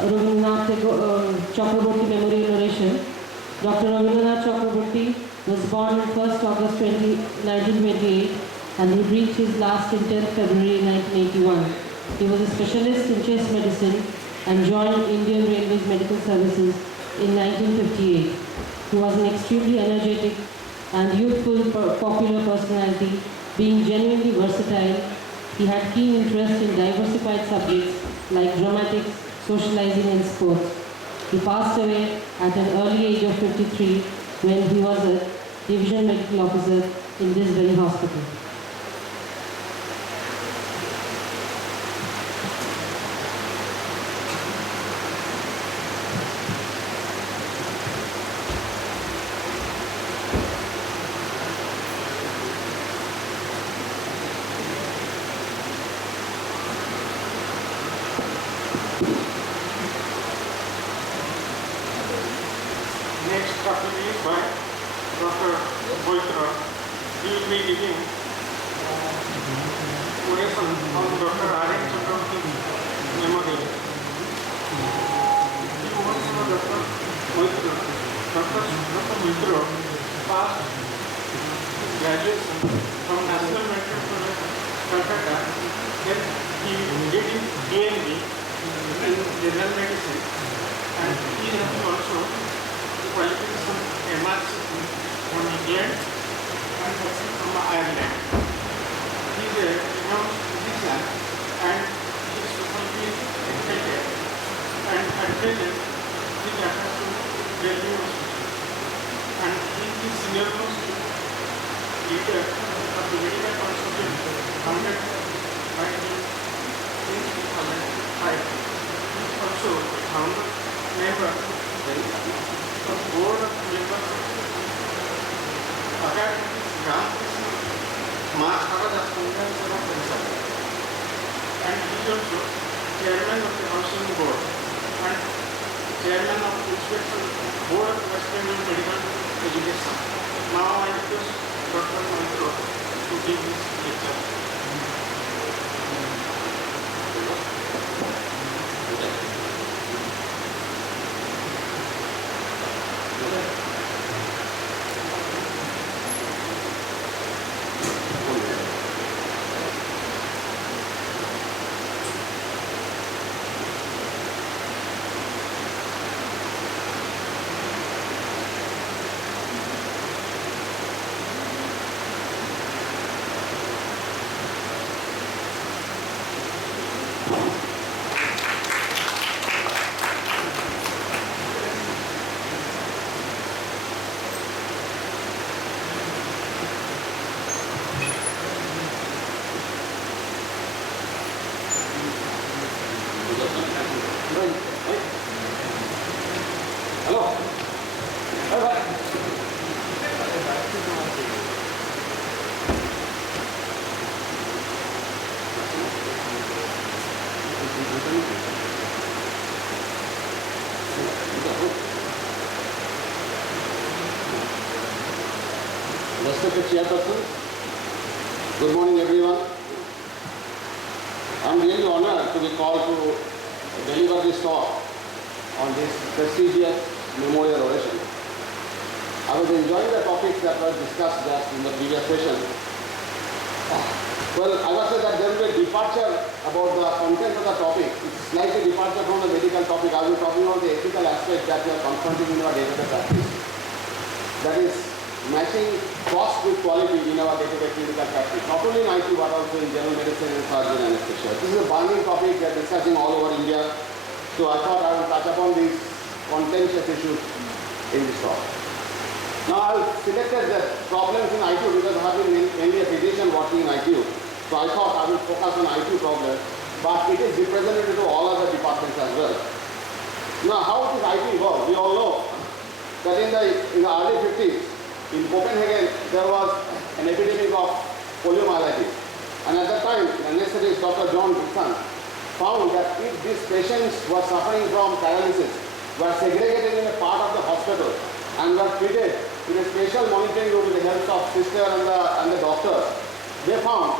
Rabindranath Chakraborty Memorial Oration. Dr. Rabindranath Chakraborty was born on 1st August 1928 and he breathed his last in 10th February 1981. He was a specialist in chest medicine and joined Indian Railways Medical Services in 1958. He was an extremely energetic and youthful popular personality, being genuinely versatile. He had keen interest in diversified subjects like dramatics, socializing and sports. He passed away at an early age of 53 when he was a division medical officer in this very hospital. Next topic is by Dr. Boitra. He will be giving oration on Dr. RFSIA Memorial. He was Dr. Boitra. Dr. Boitra passed his graduation from National Medical College, Calcutta. Then he did his DNB in General Medicine, and he has also qualification MRC from England and from Ireland. He is a renowned physician and his specialty is healthcare. And at present, he is attached to Delhi University. And he is senior most leader of the medical consortium founded by him in 2005. He is also a founder member of board of members Academic Ramkrishna Maharaj Function Seva Parishad, and he is also chairman of the housing board and chairman of the inspection board of West Bengal Medical Education. Now I request Dr. Boitra to give this lecture. Hello. Bye-bye. Respected Chairperson, good morning everyone. I am really honored to be called to deliver this talk on this prestigious memorial oration. I was enjoying the topics that were discussed just in the previous session. Well, I must say that there will be a departure about the content of the topic. It's slightly departure from the medical topic. I will be talking about the ethical aspect that we are confronting in our day-to-day practice. That is matching cost with quality in our day-to-day clinical practice, not only in IT but also in general medicine and surgery and anesthesia. This is a burning topic we are discussing all over India. So I thought I will touch upon these contentious issues in this talk. Now I have selected the problems in ITU because I have been mainly a physician working in ITU. So I thought I will focus on ITU problems, but it is representative to all other departments as well. Now how does ITU work? We all know that in the early 50s, in Copenhagen, there was an epidemic of poliomyelitis. And at that time, the anesthetist Dr. John Dixon found that if these patients were suffering from paralysis, were segregated in a part of the hospital and were treated with a special monitoring room with the help of sister and the doctors, they found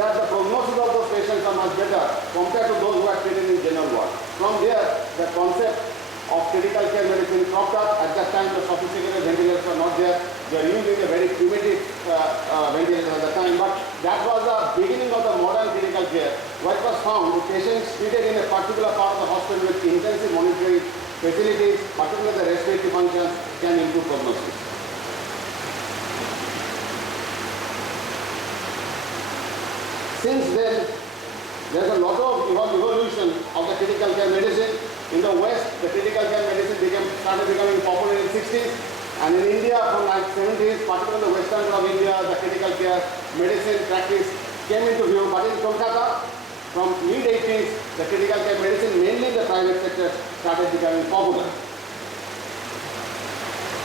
that the prognosis of those patients are much better compared to those who are treated in general ward. From there, the concept of critical care medicine cropped up. At that time, the sophisticated ventilators were not there. They were using a very primitive ventilator at the time, but that was the beginning of the modern critical care. What was found, the patients treated in a particular part of the hospital with intensive monitoring facilities, particularly the respiratory functions, can improve prognosis. Since then, there's a lot of evolution of the critical care medicine. In the West, the critical care medicine started becoming popular in the 60s, and in India from the 70s, particularly the western part of India, the critical care medicine practice came into view. But in Kolkata, from mid-80s, the critical care medicine, mainly in the private sector, started becoming popular.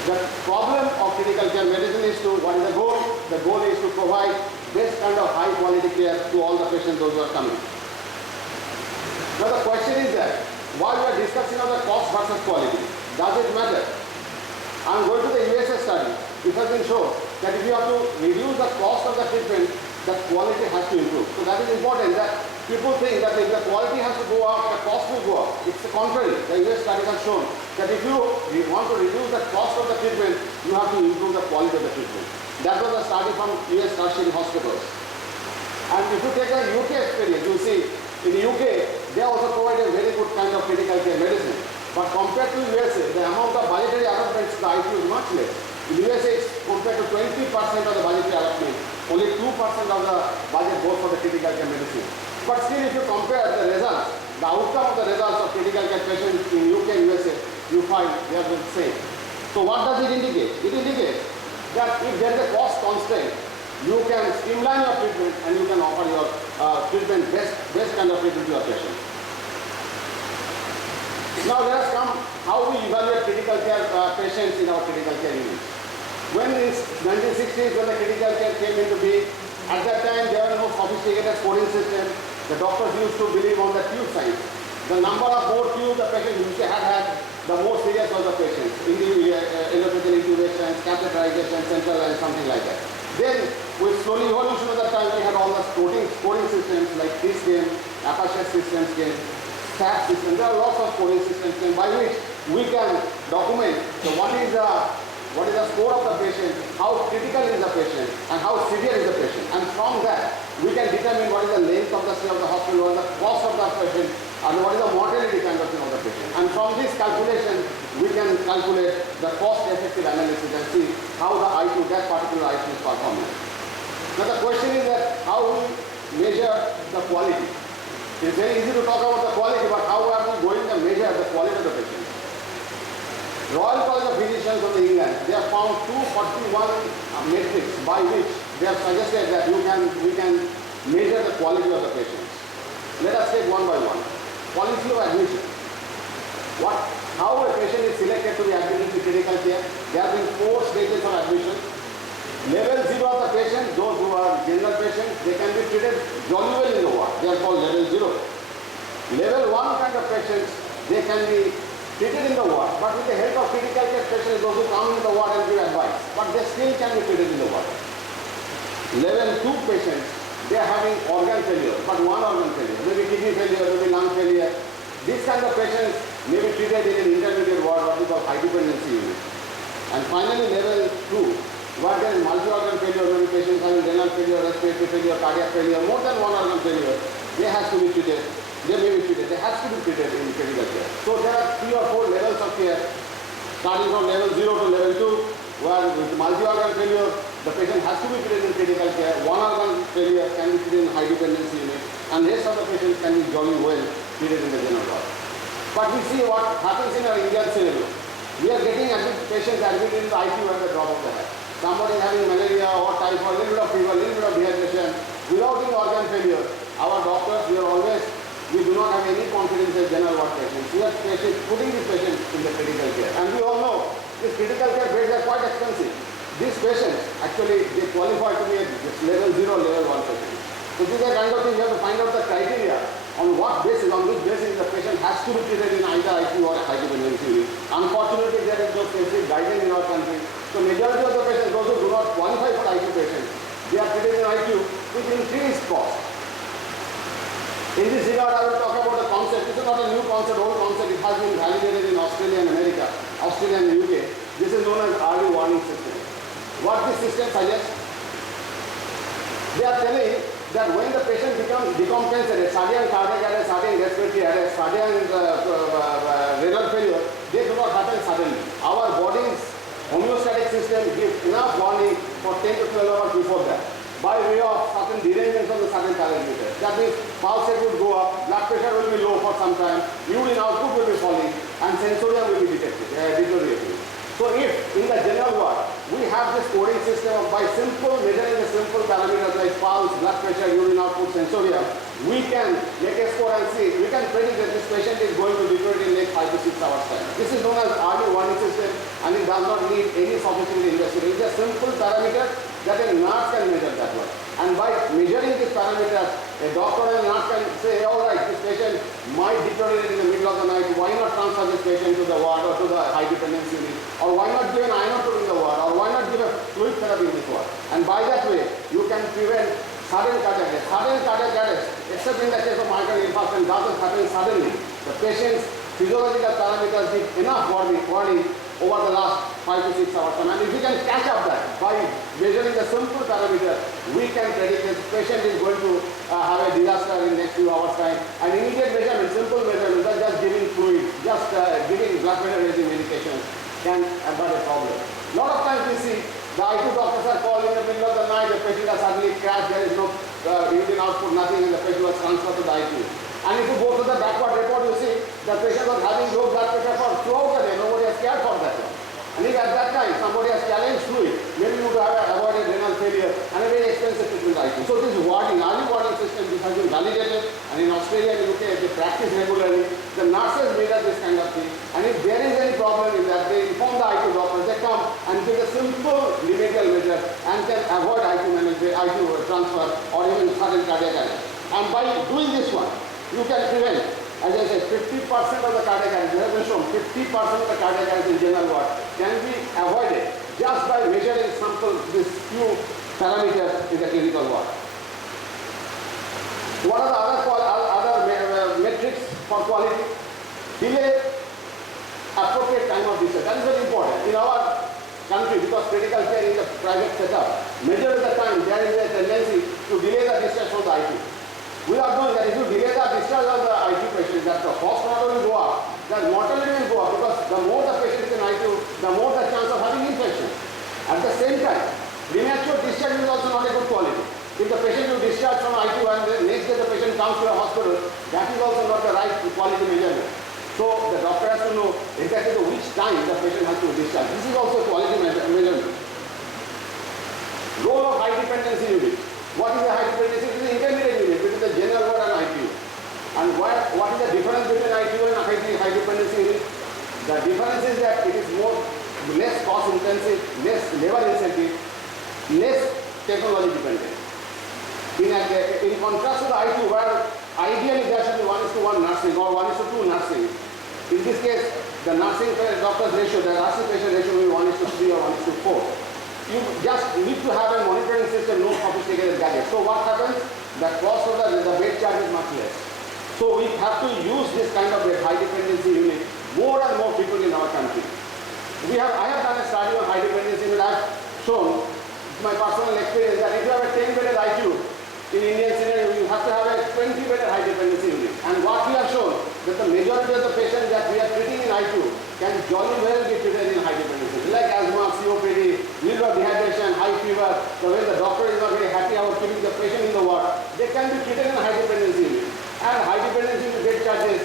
The problem of critical care medicine is what is the goal? The goal is to provide best kind of high quality care to all the patients, those who are coming. Now the question is that, while we are discussing on the cost versus quality, does it matter? I am going to the USA study. It has been shown that if you have to reduce the cost of the treatment, the quality has to improve. So that is important, that people think that if the quality has to go up, the cost will go up. It's the contrary. The US studies have shown that if you want to reduce the cost of the treatment, you have to improve the quality of the treatment. That was a study from US tertiary hospitals. And if you take a UK experience, you see in the UK, they also provide a very good kind of critical care medicine. But compared to USA, the amount of budgetary allotments to the ICU is much less. In USA, it's compared to 20% of the budgetary allotment, only 2% of the budget goes for the critical care medicine. But still, if you compare the results, the outcome of the results of critical care patients in UK and USA, you find they are the same. So what does it indicate? It indicates that if there is a cost constraint, you can streamline your treatment and you can offer your treatment best kind of treatment to your patient. Now let us come how we evaluate critical care patients in our critical care units. When in 1960s, when the critical care came into being, at that time there were no sophisticated scoring system. The doctors used to believe on the tube size. The number of more tubes the patient usually had, the more serious was the patient. Endotracheal intubations, catheterization, central and something like that. Then, with slowly evolution of the time, we had all the scoring systems like T-scan, Apache systems, SAT system. There are lots of scoring systems by which we can document what is the score of the patient, how critical is the patient, and how severe is the patient. And from that, we can determine what is the length of the stay of the hospital, what is the cost of the patient, and what is the mortality kind of thing of the patient. And from this calculation, we can calculate the cost-effective analysis and see how the IQ, that particular IQ is performing. Now the question is that how we measure the quality. It's very easy to talk about the quality, but how are we going to measure the quality of the patient? Royal College of Physicians of England, they have found 241 metrics by which they have suggested that we can measure the quality of the patients. Let us take one by one. Policy of admission. How a patient is selected to be admitted to critical care. There have been 4 stages of admission. Level 0 of the patient, those who are general patients, they can be treated jolly well in the ward. They are called level 0. Level 1 kind of patients, they can be treated in the ward, but with the help of critical care specialists, those who come in the ward and give advice, but they still can be treated in the ward. Level 2 patients, they are having organ failure, but one organ failure, maybe kidney failure, maybe lung failure. These kind of patients may be treated in an intermediate ward, what we call high dependency unit. And finally, level 2, where there is multi-organ failure, maybe patients having renal failure, respiratory failure, cardiac failure, more than one organ failure, they have to be treated. They may be treated. They have to be treated in critical care. So there are 3 or 4 levels of care, starting from level 0 to level 2, where with multi-organ failure, the patient has to be treated in critical care. One organ failure can be treated in high dependency unit, and rest of the patients can be jolly well treated in the general ward. But we see what happens in our Indian scenario. We are getting patients admitted in the ICU at the drop of the hat. Somebody having malaria or typhoid, little bit of fever, little bit of dehydration, without any organ failure. Our doctors, we do not have any confidence in general ward patients. We are putting these patients in the critical care. And we all know these critical care beds are quite expensive. These patients, actually, they qualify to be at level 0, level 1 patients. So these are kind of things you have to find out the criteria on which basis the patient has to be treated in either ICU or high dependency unit. Unfortunately, there is no specific guideline in our country. So majority of the patients, those who do not qualify for ICU patients, they are treated in ICU with increased cost. In this regard, I will talk about the concept. This is not a new concept, old concept. It has been validated in Australia and America, Australia and UK. This is known as early warning system. What this system suggests? They are telling that when the patient becomes decompensated, sudden cardiac arrest, sudden respiratory arrest, sudden renal failure, they do not happen suddenly. Our body's homeostatic system gives enough warning for 10 to 12 hours before that, by way of certain derangements on the certain parameters. That means pulse rate would go up, blood pressure will be low for some time, urine output will be falling, and sensorium will be deteriorating. So if in the general ward we have this coding system of by measuring the simple parameters like pulse, blood pressure, urine output, sensorium, we can make a score and see, we can predict that this patient is going to deteriorate in next 5 to 6 hours time. This is known as early warning system, and it does not need any sophisticated investigation. It is a simple parameter that a nurse can measure that one. And by measuring these parameters, a doctor and a nurse can say, all right, this patient might deteriorate in the middle of the night. Why not transfer this patient to the ward or to the high dependency unit? Or why not give an inotrope in the ward? Or why not give a fluid therapy in this ward? And by that way, you can prevent sudden cardiac arrest. Sudden cardiac arrest, except in the case of myocardial infarction, doesn't happen suddenly. The patient's physiological parameters give enough warning over the last 5 to 6 hours time. And if we can catch up that by measuring the simple parameter, we can predict this patient is going to have a disaster in next few hours time. And immediate measurement, simple measurement, just giving fluid, just giving blood pressure raising medication can avert a problem. A lot of times we see the I2 doctors are called in the middle of the night, the patient has suddenly crashed, there is no urine output, nothing, and the patient was transferred to the I2. And if you go to the backward report, you see the patient was having low blood pressure for throughout the day. Nobody has cared for that one. And if at that time somebody has challenged fluid, maybe you would have avoided renal failure and a very expensive treatment item. So this warning, early warning system, this has been validated, and in Australia and UK they practice regularly. The nurses measure this kind of thing, and if there is any problem in that, they inform the I2 doctors. They come and give a simple remedial measure and can avoid I2 transfer or even sudden cardiac arrest. And by doing this one, you can prevent, as I said, 50% of the cardiac arrest, has been shown 50% of the cardiac arrest in general ward can be avoided just by measuring these few parameters in the clinical ward. What are the other metrics for quality? Delay appropriate time of discharge. That is very important. In our country, because critical care is a private setup, majority of the time there is a tendency to delay the discharge from the IT. We are doing that. If you delay the discharge of the IT patient, that the cost not only go up, the mortality will go up, because the more the patient is in ICU, the more the chance of having infection. At the same time, premature discharge is also not a good quality. If the patient is discharged from ICU and the next day the patient comes to a hospital, that is also not the right quality measurement. So the doctor has to know exactly which time the patient has to discharge. This is also quality measurement. Role of high dependency unit. What is the high dependency? It is the intermediate unit between the general ward and ICU. And what is the difference between ICU and high dependency unit? The difference is that it is less cost intensive, less labor intensive, less technology dependent. In contrast to the ICU, where ideally there should be 1:1 nursing or 1:2 nursing. In this case, the nursing doctor's ratio, the nursing patient ratio will be 1:3 or 1:4. You just need to have a monitoring system, no sophisticated gadgets. So what happens? The cost of the bed charge is much less. So we have to use this kind of a high dependency unit more and more frequently in our country. I have done a study on high dependency unit. I have shown my personal experience that if you have a 10-bedded ICU in Indian scenario, you have to have a 20-bedded high dependency unit. And what we have shown that the majority of the patients that we are treating in ICU can jolly well be treated in high dependency, like asthma, COPD, liver dehydration, high fever. So when the doctor is not very happy about keeping the patient in the ward, they can be treated in a high dependency unit. And high dependency unit bed charges,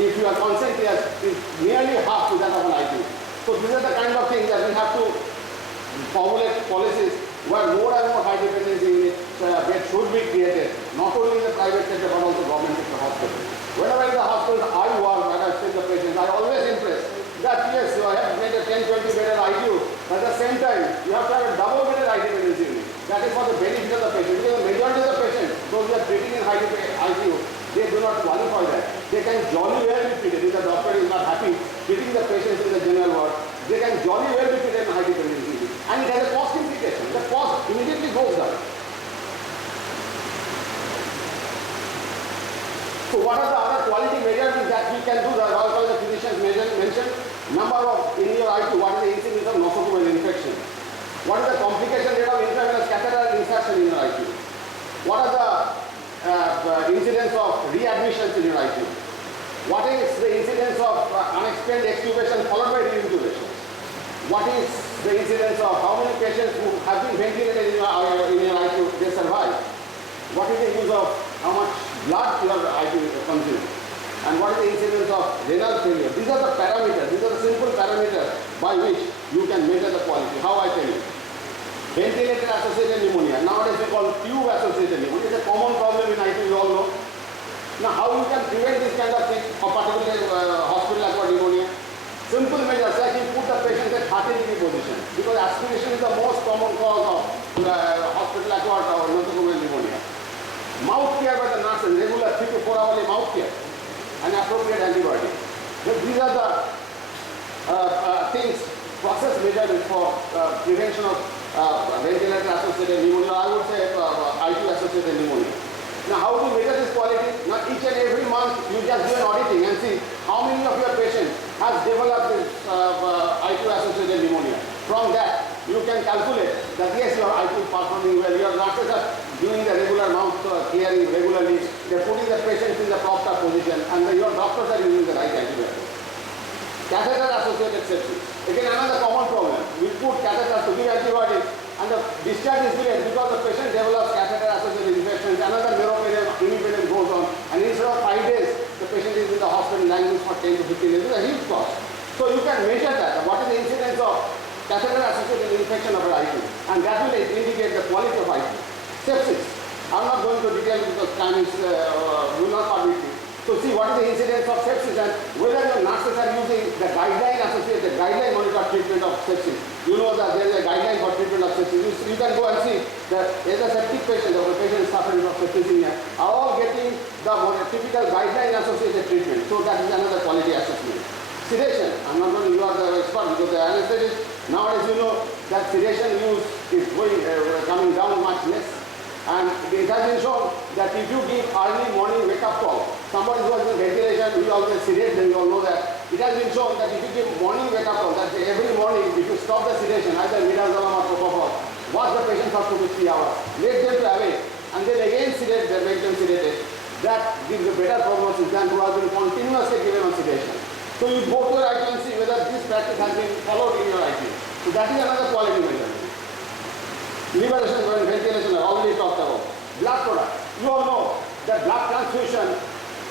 if you are consent here, is nearly half to that of an ICU. So these are the kind of things that we have to formulate policies where more and more high dependency units beds should be created, not only in the private sector but also government sector hospitals. Whenever in the hospital I work, when I see the patients, I always impress that yes, you have made a 10-20 bedded ICU, but at the same time, you have to have a double bedded high dependency unit. That is for the benefit of the patient. Because the majority of the patients, those who are treating in high ICU, they do not qualify that. They can jolly well be treated. If the doctor is not happy treating the patients in the general ward, they can jolly well be treated in high dependency unit. And it has a cost implication. The cost immediately goes down. what is the incidence of how many patients who have been ventilated in your ICU, they survive. What is the use of how much blood your ICU consumes? And what is the incidence of renal failure? These are the parameters, these are the simple parameters by which you can measure the quality. How I tell you? Ventilator associated pneumonia, nowadays we call tube associated pneumonia. It's a common problem in ICU, you all know. Now how you can prevent this kind of thing, or particularly hospital-acquired pneumonia? Simple measures like you put the patient at 30-degree position, because aspiration is the most common cause of hospital-acquired or nosocomial pneumonia. Mouth care by the nurses, regular 3 to 4 hourly mouth care, and appropriate antibiotics. So these are the things, process measures for prevention of ventilator-associated pneumonia, I would say ICU-associated pneumonia. Now how to measure this quality? Now each and every month you just do an auditing and see how many of your patients has developed this ICU-associated pneumonia. From that you can calculate that yes, your ICU is performing well, your nurses are doing the regular mouth clearing regularly, they are putting the patients in the proper position, and your doctors are using the right antibiotics. Catheter-associated sepsis. Again another common problem. We put catheters to give antibiotics and the discharge is delayed because the patient develops catheter-associated infections, another neuroperium independent goes on, and instead of 5 days, the patient is in the hospital lying for 10 to 15 days. This is a huge cost. So you can measure that. What is the incidence of catheter-associated infection of an ICU? And that will indicate the quality of ICU. Sepsis. I'm not going to detail because time is will not permit me. So see what is the incidence of sepsis and whether your nurses are using the guideline monitored treatment of sepsis. You know that there is a guideline for treatment of sepsis. You can go and see that either septic patient or the patient suffering from septicemia are all getting the typical guideline associated treatment. So that is another quality assessment. Sedation. I'm not going to, you are the expert because the anesthetist. Nowadays you know that sedation use is coming down much less. And it has been shown that if you give early morning wake-up call, somebody who has in ventilation, we always sedate them, you all know that. It has been shown that if you give morning wake-up call, that every morning, if you stop the sedation, either midazolam or propofol, watch the patient for 2 to 3 hours, let them to awake, and then again sedate them, make them sedated. That gives a better prognosis than who has been continuously given on sedation. So you go to your IQ and see whether this practice has been followed in your IQ. So that is another quality measure. Liberation and ventilation I already talked about. Blood product. You all know that blood transfusion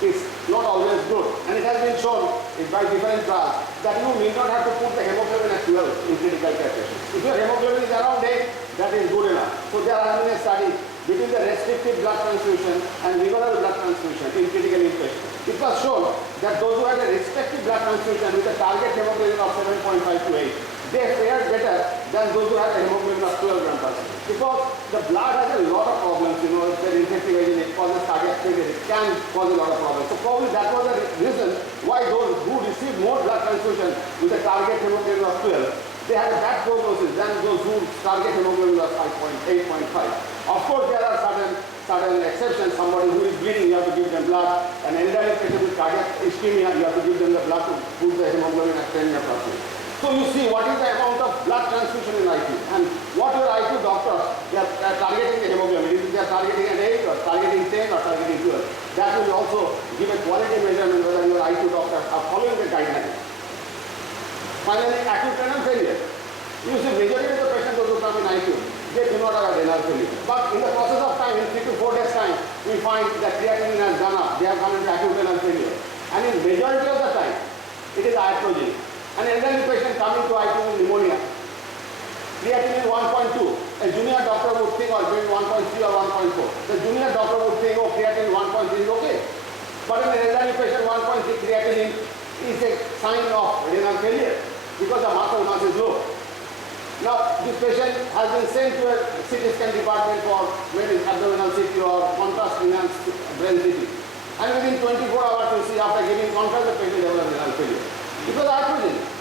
is not always good, and it has been shown by different trials that you need not have to put the hemoglobin at 12 in critical care patients. If your hemoglobin is around 8, that is good enough. So there has been a study between the restrictive blood transfusion and regular blood transfusion in critical patients. It was shown that those who had a restrictive blood transfusion with a target hemoglobin of 7.5 to 8, they fared better than those who had a hemoglobin of 12 grams per cent. Because the blood has a lot of problems, you know, it's an infective agent, it causes cardiac failure, it can cause a lot of problems. So probably that was the reason why those who received more blood transfusion with a target hemoglobin of 12, they had a bad prognosis than those who target hemoglobin was 5.8.5. Of course, there are certain exceptions. Somebody who is bleeding, you have to give them blood. An elderly patient with cardiac ischemia, you have to give them the blood to put the hemoglobin at 10%. So you see what is the amount of blood transfusion in IQ and what your IQ doctors they are targeting the hemoglobin. If they are targeting at 8 or targeting 10 or targeting 12, that will also give a quality measurement whether your IQ doctors are following the guidelines. Finally, acute renal failure. You see, majority of the patients who come in IQ, they do not have a renal failure. But in the process of time, in 3 to 4 days time, we find that creatinine has gone up. They have gone into acute renal failure. And in majority of the time, it is iatrogenic. An elderly patient coming to ICU with pneumonia, creatinine 1.2, a junior doctor would think, or maybe 1.3 or 1.4. The junior doctor would think, oh, creatinine 1.3 is okay. But in an elderly patient, 1.3 creatinine is a sign of renal failure because the muscle mass is low. Now, this patient has been sent to a CT scan department for maybe abdominal CT or contrast enhanced brain CT. And within 24 hours, you see, after giving contrast, the patient develops renal failure. Because iatrogenic.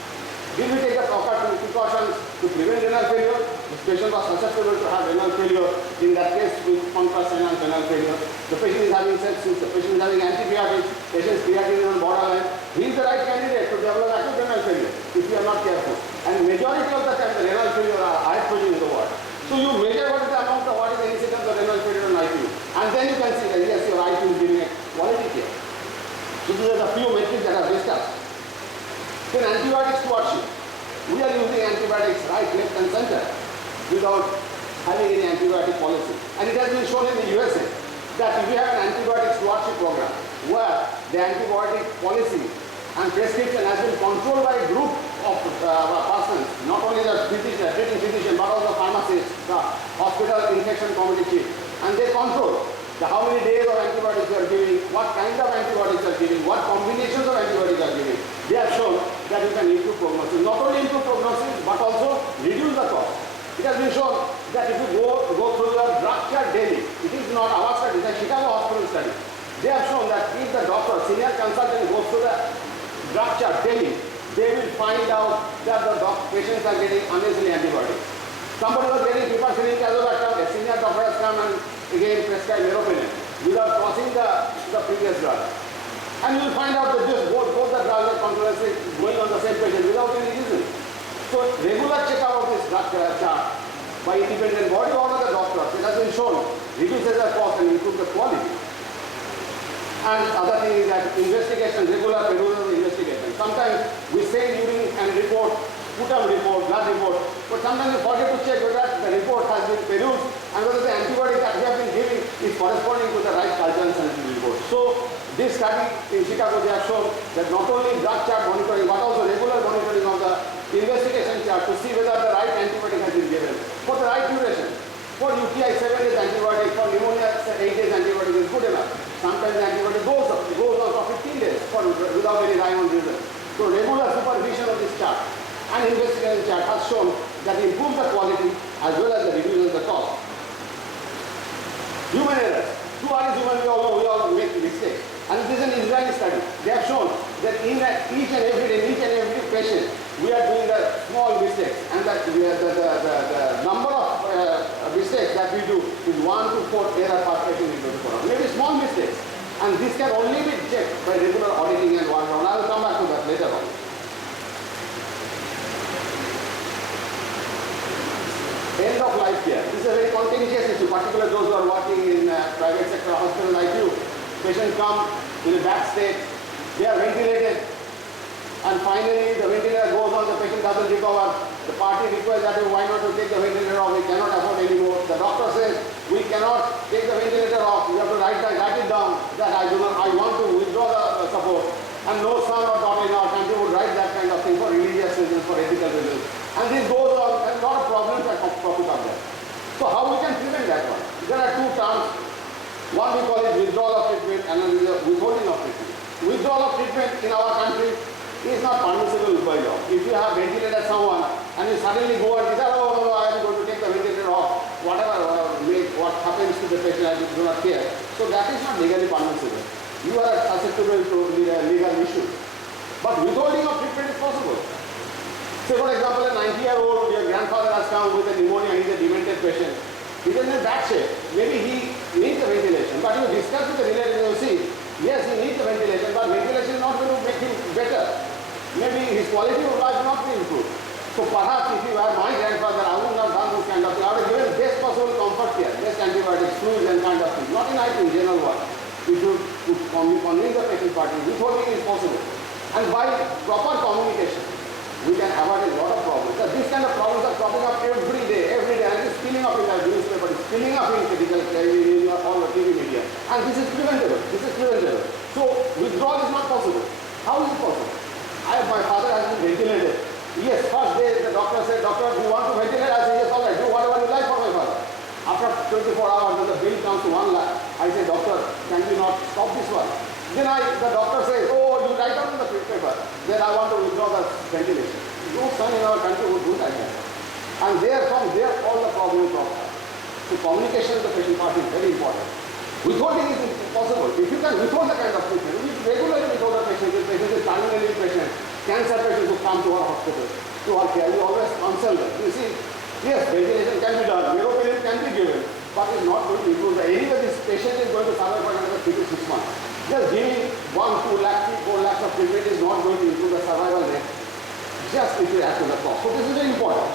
Did we take the proper precautions to prevent renal failure? This patient was susceptible to have renal failure. In that case, with contrast enhanced renal failure, the patient is having sepsis, the patient is having antibiotics, patient's creatinine on borderline. He is the right candidate to develop acute renal failure if we are not careful. And majority of the time, the renal failure are iatrogenic in the world. So you measure what is the amount of what is the incidence of renal failure on IQ, and then you can see that yes, your IQ is giving a quality care. So these are the few metrics that are discussed. Then antibiotic stewardship. We are using antibiotics right, left and center without having any antibiotic policy. And it has been shown in the USA that if you have an antibiotic stewardship program where the antibiotic policy and prescription has been controlled by a group of persons, not only the physician, treating physician, but also pharmacists, the hospital infection committee chief, and they control how many days of antibiotics you are giving, what kind of antibiotics you are giving, what combinations of antibiotics you are giving. They have shown that you can improve prognosis. Not only improve prognosis, but also reduce the cost. It has been shown that if you go through the drug chart daily, it is not our study, it's a Chicago hospital study. They have shown that if the doctor, senior consultant goes through the drug chart daily, they will find out that the patients are getting unnecessary antibiotics. Somebody was getting piperacillin tazobactam, a senior doctor has come and again prescribed meropenem without crossing the previous drug. And you will find out that both the drugs are continuously going on the same patient without any reason. So regular checkup of this drug chart by independent body or the doctors, it has been shown, reduces the cost and improves the quality. And other thing is that investigation, regular perusal investigation. Sometimes we say during a report, sputum report, blood report, but sometimes we forget to check whether the report has been perused and whether the antibiotic that we have been giving is corresponding to the right culture and scientific report. So this study in Chicago, they have shown that not only drug chart monitoring, but also regular monitoring of the investigation chart to see whether the right antibiotic has been given for the right duration. For UTI, 7 days antibiotic, for pneumonia, 8 days antibiotic is good enough. Sometimes the antibiotic goes on for 15 days without any rhyme or reason. So regular supervision of this chart and investigation chart has shown that it improves the quality as well as the reduces the cost. Human errors. Who are human? We all make mistakes. And this is an Israeli study. They have shown that in each and every patient, we are doing the small mistakes, and that the number of mistakes that we do is 1 to 4 error per patient in 24 hours. Maybe small mistakes, and this can only be checked by regular auditing and one round. I will come back to that later on. End of life care. This is a very contentious issue, particularly those who are working in private sector hospital like you. Patients come in a bad state, they are ventilated, and finally the ventilator goes on, the patient doesn't recover. The party requests that why not to take the ventilator off, we cannot afford anymore. The doctor says we cannot take the ventilator off, we have to write it down that I want to withdraw the support. And no son or daughter in our country would write that kind of thing for religious reasons, for ethical reasons. And this goes on, and a lot of problems that profit up there. So how we can prevent that one? There are two terms. One we call it withdrawal of treatment, and another is withholding of treatment. Withdrawal of treatment in our country is not permissible by law. If you have ventilated someone and you suddenly go and say, oh, no, I am going to take the ventilator off, whatever, what happens to the patient, I do not care. So that is not legally permissible. You are susceptible to legal issues. But withholding of treatment is possible. Say for example, a 90-year-old, your grandfather has come with a pneumonia, he is a demented patient. He is in bad shape. Maybe he needs the ventilation. But you discuss with the relative, you see, yes, he needs the ventilation, but ventilation is not going to make him better. Maybe his quality of life will not be improved. So perhaps if you were my grandfather, I would not have done this kind of thing. I would have given best possible comfort care, best antibiotics, fluids and kind of things. Not in IT, in general one. If you convince the patient party, withholding is possible. And by proper communication, we can avoid a lot of problems. So these kind of problems are cropping up every day, and it is spilling up in the newspaper, it's spilling up in critical in all the TV media. And this is preventable. So withdrawal is not possible. How is it possible? My father has been ventilated. Yes, first day the doctor said, doctor, do you want to ventilate? I said, yes, all right, do whatever you like for my father. After 24 hours, when the bill comes to 1 lakh, I say, doctor, can you not stop this one? Then the doctor says, oh, you write down in the paper, then I want to withdraw the ventilation. No son in our country would do that. And from there, all the problems crop up. So communication with the patient party is very important. Withholding is impossible. If you can withhold the kind of treatment, we regularly withhold the patient. If patient is terminally patient, cancer patients who come to our hospital, to our care, we always counsel them. You see, yes, ventilation can be done, meropenem can be given, but it's not going to improve. Anyway, this patient is going to survive for another 3 to 6 months. Just giving 1, 2 lakh, 3, 4 lakhs of treatment is not going to improve the survival rate. Just if you add to the cost. So this is very important.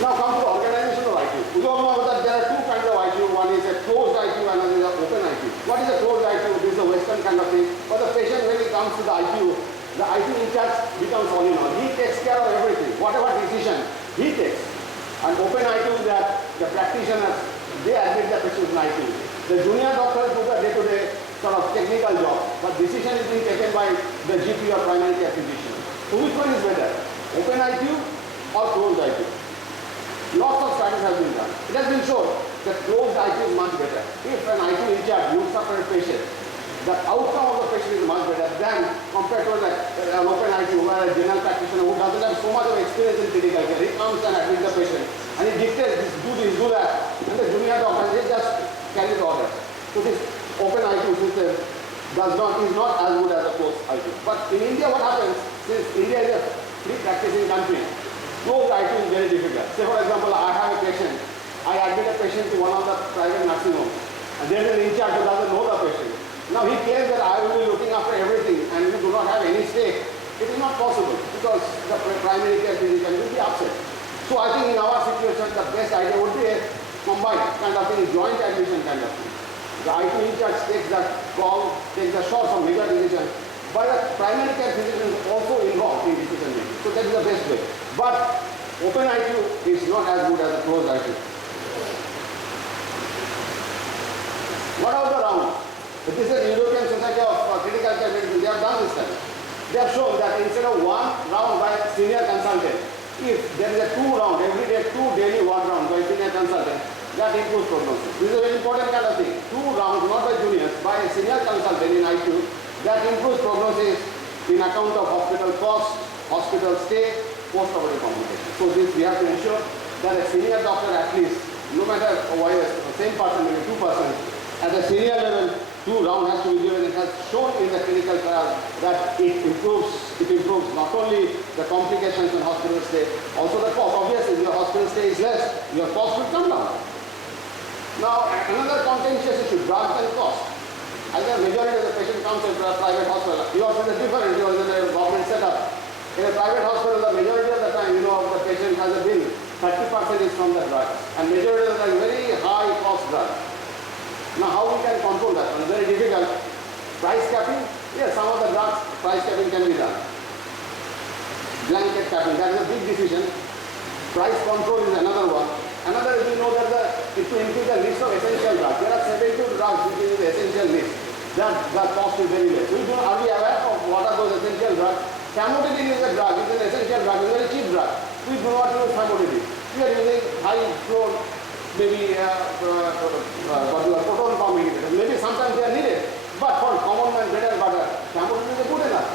Now come to the organization of IQ. We all know that there are two kinds of IQ. One is a closed IQ and another is an open IQ. What is a closed IQ? This is a Western kind of thing. But the patient when he comes to the IQ, the IT in charge becomes all in all. He takes care of everything, whatever decision he takes. And open ITU, that the practitioners, they admit the patients in ITU. The junior doctors do the day-to-day sort of technical job, but decision is being taken by the GP or primary care physician. So which one is better, open ITU or closed ITU? Lots of studies have been done. It has been shown that closed ITU is much better. If an ITU in charge looks after a patient, the outcome of the patient is much better than compared to an open ITU where a general practitioner who doesn't have so much of experience in critical care, he comes and admits the patient and he dictates this, do that, and the junior doctor, they just carry the order. So this open ITU system is not as good as a closed ITU. But in India, what happens, since India is a free practicing country, closed ITU is very difficult. Say for example, I have a patient, I admit a patient to one of the private nursing homes, and there is an in charge who doesn't know the patient. Now he claims that I will be looking after everything and you do not have any stake. It is not possible because the primary care physician will be upset. So I think in our situation, the best idea would be a combined kind of thing, joint admission kind of thing. The IT in charge takes that call, takes the shots of major decision, but the primary care physician is also involved in decision making. So that is the best way. But open ITU is not as good as a closed ITU. What about the round? This is the European Society of Critical Care Medicine. They have done this study. They have shown that instead of one round by senior consultant, if there is a 2 round, every day 2 daily ward rounds by senior consultant, that improves prognosis. This is a very important kind of thing. 2 rounds, not by juniors, by a senior consultant in ITU, that improves prognosis in account of hospital cost, hospital stay, post-operative complications. So this we have to ensure that a senior doctor at least, no matter whether the same person, maybe 2%, at the senior level, 2 rounds has to be given. It has shown in the clinical trial that it improves not only the complications in hospital stay, also the cost. Obviously, if your hospital stay is less, your cost will come down. Now, another contentious issue, drugs and cost. As the majority of the patient comes into a private hospital, yours is different, yours is a government setup. In a private hospital, the majority of the time, the patient has a bill, 30% is from the drugs, and majority of the time, very high cost drugs. Now, how we can control that? It's very difficult. Price capping? Yes, some of the drugs, price capping can be done. Blanket capping, that is a big decision. Price control is another one. Another is if you increase the list of essential drugs. There are 72 drugs which is in the essential list. The cost is very less. So are we aware of what are those essential drugs? Famotidine is a drug, it's an essential drug, it's a very cheap drug. We do not use famotidine. We are using high flow, maybe proton pump inhibitors. Maybe sometimes they are needed. But for common man, bread and butter, famotidine is good enough.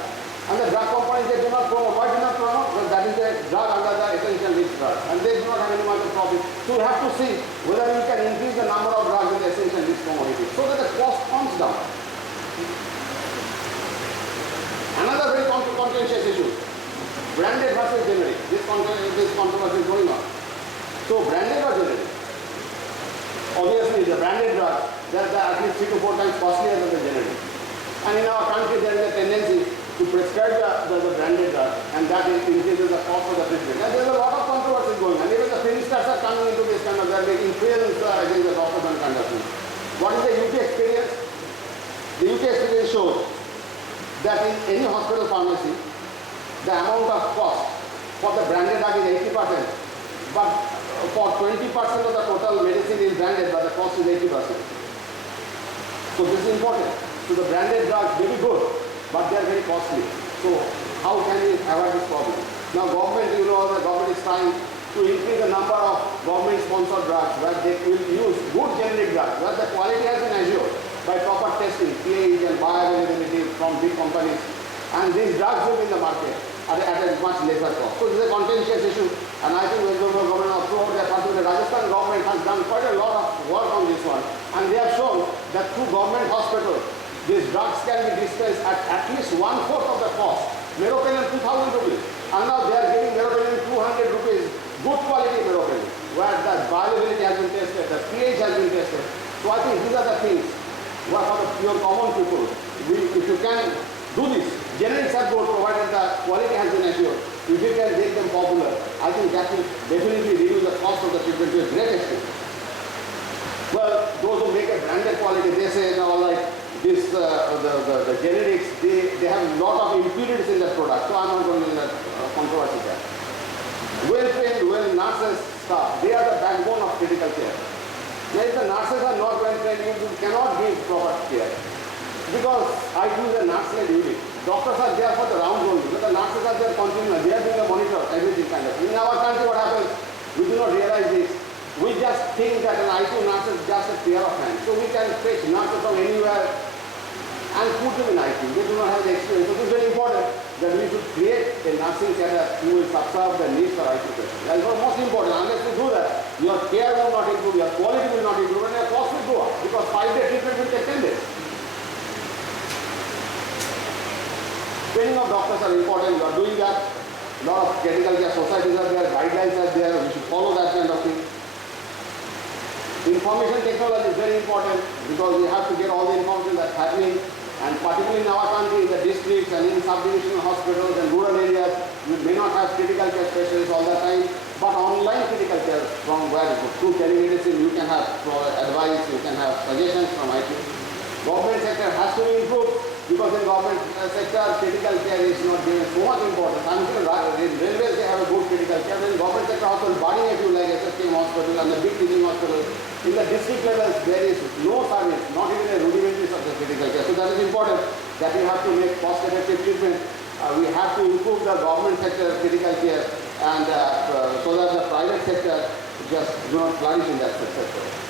And the drug companies, they do not promote. Why do not promote? Because that is a drug under the essential list drug. And they do not have any much profit. So we have to see whether we can increase the number of drugs in the essential list commodity so that the cost comes down. Another very contentious issue, branded versus generic. This controversy is going on. So branded or generic? Obviously, the branded drugs, they are at least 3 to 4 times costlier than the generic. And in our country, there is a tendency to prescribe the branded drug, and that increases the cost of the treatment. And there is a lot of controversy going on. Even the ministers are coming into this kind of, they are making films against the doctors and kind of thing. What is the UK experience? The UK experience shows that in any hospital pharmacy, the amount of cost for the branded drug is 80%, but for 20% of the total medicine is branded, but the cost is 80%. So this is important. So the branded drugs may be good, but they are very costly. So how can we avoid this problem? Now government, the government is trying to increase the number of government-sponsored drugs where they will use good generic drugs, where the quality has been assured by proper testing, pH and bioavailability from big companies. And these drugs will be in the market at a much lesser cost. So this is a contentious issue, and I think the government of the Rajasthan government has done quite a lot of work on this one, and they have shown that through government hospitals, these drugs can be dispensed at least 1/4 of the cost. Meropenem 2,000 rupees, and now they are giving Meropenem 200 rupees, good quality Meropenem, where the bioavailability has been tested, the pH has been tested. So I think these are the things where for the pure common people, if you can do this, generics are good provided the quality has been assured. If you can make them popular, I think that will definitely reduce the cost of the treatment to a great extent. Well, those who make a branded quality, they say, all right, the generics, they have a lot of impurities in the product. nurses are not well trained, you cannot give proper care. Because I do the nurse-led unit. Doctors are there for the round only, but the nurses are there continuous. They are doing the monitor, everything kind of. In our country, what happens? We do not realize this. We just think that an ICU nurse is just a pair of hands. So we can fetch nurses from anywhere and put them in ICU. They do not have the experience. So it is very important that we should create a nursing cadre who will serve the needs for ICU patients. That is what most important. Unless we do that, your care will not improve, your quality will not improve, and your cost will go up. Because 5-day treatment will take 10 days. Training of doctors are important. You are doing that. A lot of critical care societies are there, guidelines are there. We should follow that kind of thing. Information technology is very important because we have to get all the information that's happening, and particularly in our country, in the districts and in sub-divisional hospitals and rural areas, you may not have critical care specialists all the time, but online critical care from where through telemedicine you can have advice, you can have suggestions from IT. Government sector has to be improved because in government sector critical care is not given so much importance. I'm sure in railways they have a good critical care, but in government sector hospital, barring a few like SSKM hospital and the big teaching hospitals, in the district levels there is no service, not even a rudimentary of the critical care. So that is important that we have to make cost-effective treatment. We have to improve the government sector critical care and so that the private sector just do not flourish in that sector.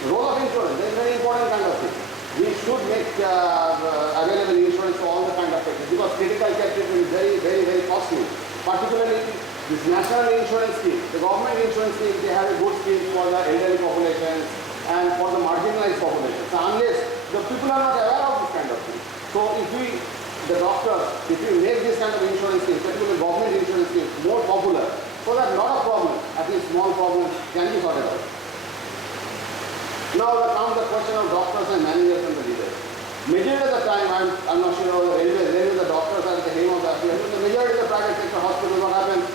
The role of insurance is a very important kind of thing. We should make available insurance for all the kind of patients because critical care treatment is very costly. Particularly this national insurance scheme, the government insurance scheme, they have a good scheme for the elderly populations and for the marginalized population. So unless the people are not aware of this kind of thing. So if we, the doctors, if we make this kind of insurance scheme, particularly government insurance scheme, more popular, so that a lot of problems, at least small problems, can be sorted out. Now comes the question of doctors and managers and the leaders. Majority of the time, I'm not sure about the railways, the doctors are at the helm of the affair. The majority of the private sector hospitals, what happens?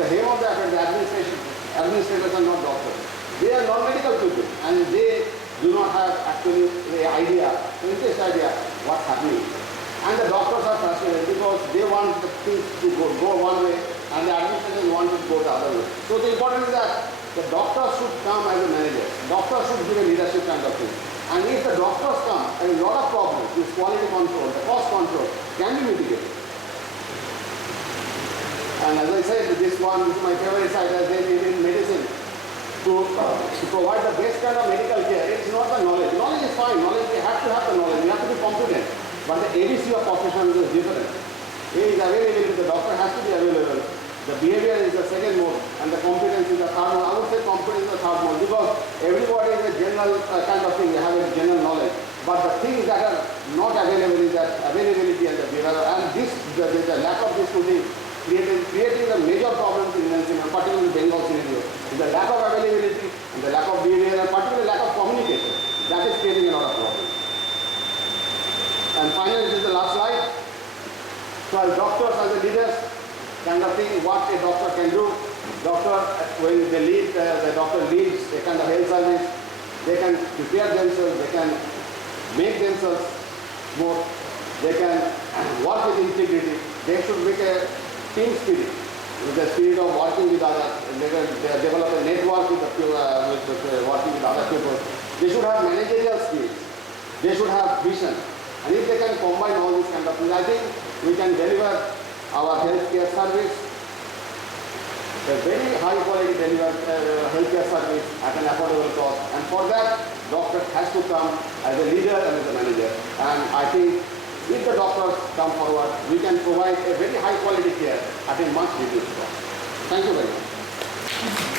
The helm of the affair, the administrators are not doctors. They are non-medical people and they do not have actually the idea, the interest idea, what's happening. And the doctors are frustrated because they want the things to go one way and the administrators want it to go the other way. So the important is that the doctors should come as a manager. Doctors should give a leadership kind of thing. And if the doctors come, a lot of problems, this quality control, the cost control, can be mitigated. And as I said, this is my favorite side, as they did in medicine. To provide the best kind of medical care, it's not the knowledge. Knowledge is fine. Knowledge, we have to have the knowledge. We have to be competent. But the ABC of professional is different. A is availability. The doctor has to be available. The behavior is the second mode and the competence is the third mode. I would say competence is the third mode because everybody is a general kind of thing, they have a general knowledge. But the things that are not available is that availability and the behavior. And this, the lack of this two things creating the major problems in medicine, particularly in Bengal scenario. Is the lack of availability and the lack of behavior and particularly lack of communication. That is creating a lot of problems. And finally, this is the last slide. So as doctors, as the leaders, kind of thing, what a doctor can do. Doctor, when they lead, the doctor leads a kind of health service, they can prepare themselves, they can make themselves more, they can work with integrity, they should make a team spirit, with the spirit of working with others, they develop a network with working with other people. They should have managerial skills, they should have vision, and if they can combine all these kind of things, I think we can deliver our healthcare service, a very high quality healthcare service at an affordable cost. And for that, doctor has to come as a leader and as a manager. And I think if the doctors come forward, we can provide a very high quality care at a much reduced cost. Thank you very much.